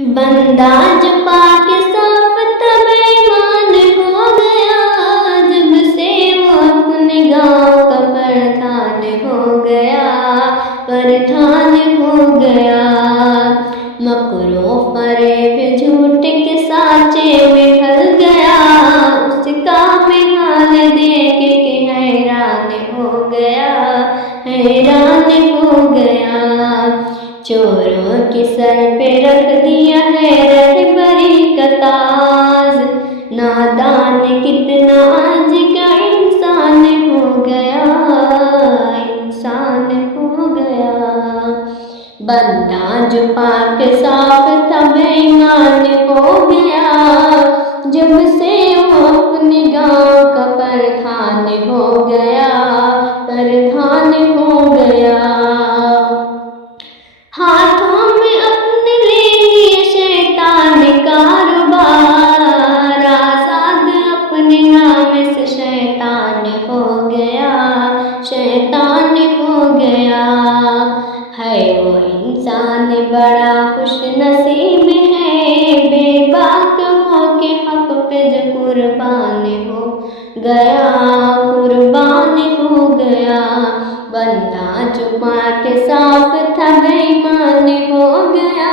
बंदा जो पाक साफ तब ईमान हो गया, जब से वो अपने गाँव का प्रधान हो गया, प्रधान हो गया। मकरों फरेब झूठ के साँचे में ढल गया, उसका भी हाल देख के हैरान हो गया, हैरान हो गया। चोरों के सर पे रख दिया है रहबरी का ताज, नादान कितना आज का इंसान हो गया, इंसान हो गया। बंदा जो पाक साफ था बेईमान हो गया, जब से वो अपने गाँव का प्रधान हो गया, प्रधान हो गया। हाथों में अपने ले लिए शैतान कारोबार, आजाद अपने नाम से शैतान हो गया, शैतान हो गया। है वो इंसान बड़ा खुश नसीब है, बेबाक हो के हक पे जो कुर्बान हो गया, कुर्बान हो गया। बंदा जो पाक साफ था बेईमान हो गया।